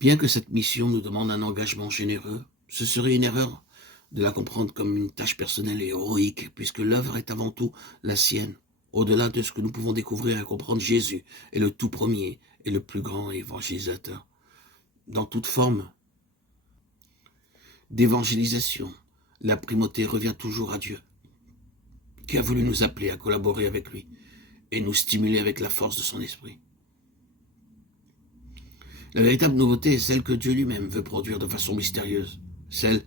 Bien que cette mission nous demande un engagement généreux, ce serait une erreur de la comprendre comme une tâche personnelle et héroïque, puisque l'œuvre est avant tout la sienne. Au-delà de ce que nous pouvons découvrir et comprendre, Jésus est le tout premier et le plus grand évangélisateur. Dans toute forme d'évangélisation, la primauté revient toujours à Dieu, qui a voulu nous appeler à collaborer avec lui et nous stimuler avec la force de son esprit. La véritable nouveauté est celle que Dieu lui-même veut produire de façon mystérieuse, celle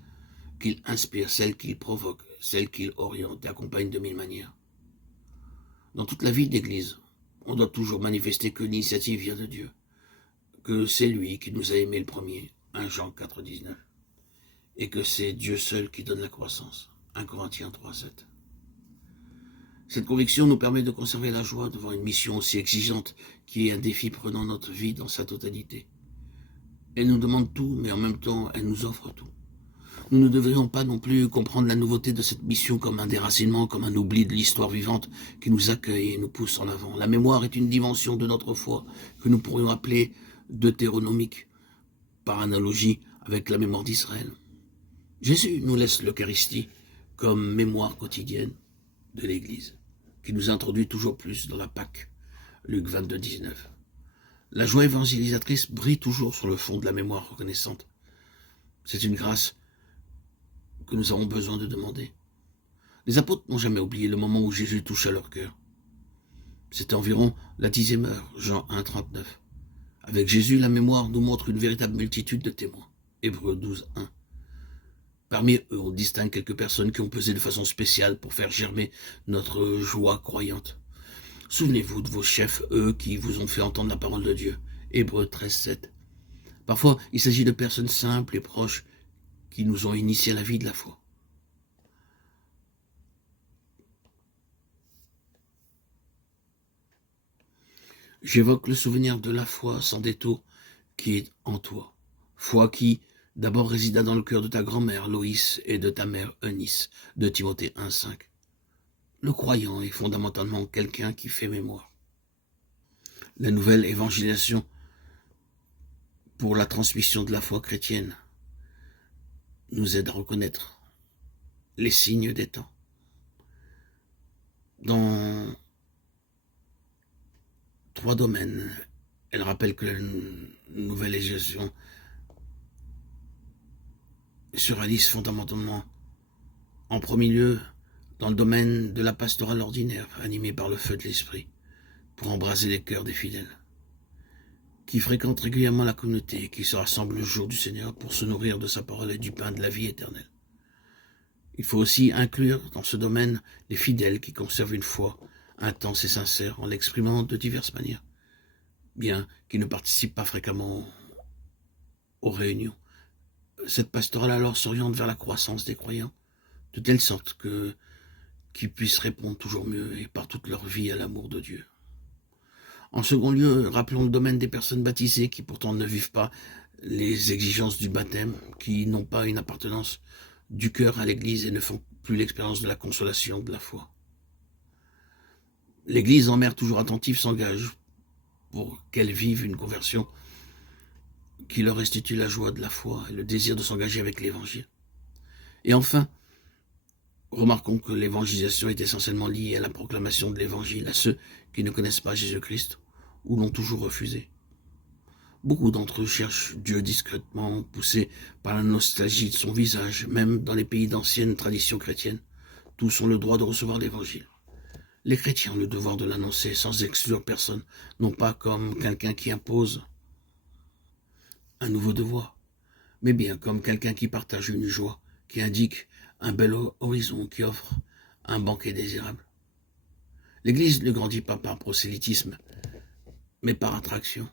qu'il inspire, celle qu'il provoque, celle qu'il oriente et accompagne de mille manières. Dans toute la vie de l'Église, on doit toujours manifester que l'initiative vient de Dieu, que c'est lui qui nous a aimés le premier, 1 Jean 4, 19, et que c'est Dieu seul qui donne la croissance, 1 Corinthiens 3, 7. Cette conviction nous permet de conserver la joie devant une mission aussi exigeante qui est un défi prenant notre vie dans sa totalité. Elle nous demande tout, mais en même temps, elle nous offre tout. Nous ne devrions pas non plus comprendre la nouveauté de cette mission comme un déracinement, comme un oubli de l'histoire vivante qui nous accueille et nous pousse en avant. La mémoire est une dimension de notre foi que nous pourrions appeler deutéronomique, par analogie avec la mémoire d'Israël. Jésus nous laisse l'Eucharistie comme mémoire quotidienne de l'Église, qui nous introduit toujours plus dans la Pâque, Luc 22, 19. La joie évangélisatrice brille toujours sur le fond de la mémoire reconnaissante. C'est une grâce que nous avons besoin de demander. Les apôtres n'ont jamais oublié le moment où Jésus toucha leur cœur. C'était environ la 10e heure, Jean 1, 39. Avec Jésus, la mémoire nous montre une véritable multitude de témoins. Hébreux 12, 1. Parmi eux, on distingue quelques personnes qui ont pesé de façon spéciale pour faire germer notre joie croyante. Souvenez-vous de vos chefs, eux qui vous ont fait entendre la parole de Dieu. Hébreux 13, 7. Parfois, il s'agit de personnes simples et proches qui nous ont initiés à la vie de la foi. J'évoque le souvenir de la foi sans détour qui est en toi. Foi qui d'abord résida dans le cœur de ta grand-mère Loïs et de ta mère Eunice, de Timothée 1, 5. Le croyant est fondamentalement quelqu'un qui fait mémoire. La nouvelle évangélisation pour la transmission de la foi chrétienne nous aide à reconnaître les signes des temps. Dans 3 domaines, elle rappelle que la nouvelle évangélisation se réalise fondamentalement en premier lieu dans le domaine de la pastorale ordinaire, animée par le feu de l'esprit, pour embraser les cœurs des fidèles, qui fréquentent régulièrement la communauté et qui se rassemblent le jour du Seigneur pour se nourrir de sa parole et du pain de la vie éternelle. Il faut aussi inclure dans ce domaine les fidèles qui conservent une foi intense et sincère en l'exprimant de diverses manières, bien qu'ils ne participent pas fréquemment aux réunions. Cette pastorale alors s'oriente vers la croissance des croyants, de telle sorte qu'ils puissent répondre toujours mieux et par toute leur vie à l'amour de Dieu. En second lieu, rappelons le domaine des personnes baptisées qui pourtant ne vivent pas les exigences du baptême, qui n'ont pas une appartenance du cœur à l'Église et ne font plus l'expérience de la consolation de la foi. L'Église, en mère toujours attentive, s'engage pour qu'elles vivent une conversion qui leur restitue la joie de la foi et le désir de s'engager avec l'Évangile. Et enfin, remarquons que l'évangélisation est essentiellement liée à la proclamation de l'Évangile à ceux qui ne connaissent pas Jésus-Christ ou l'ont toujours refusé. Beaucoup d'entre eux cherchent Dieu discrètement, poussés par la nostalgie de son visage, même dans les pays d'anciennes traditions chrétiennes. Tous ont le droit de recevoir l'Évangile. Les chrétiens ont le devoir de l'annoncer sans exclure personne, non pas comme quelqu'un qui impose un nouveau devoir, mais bien comme quelqu'un qui partage une joie, qui indique un bel horizon, qui offre un banquet désirable. L'Église ne grandit pas par prosélytisme, mais par attraction.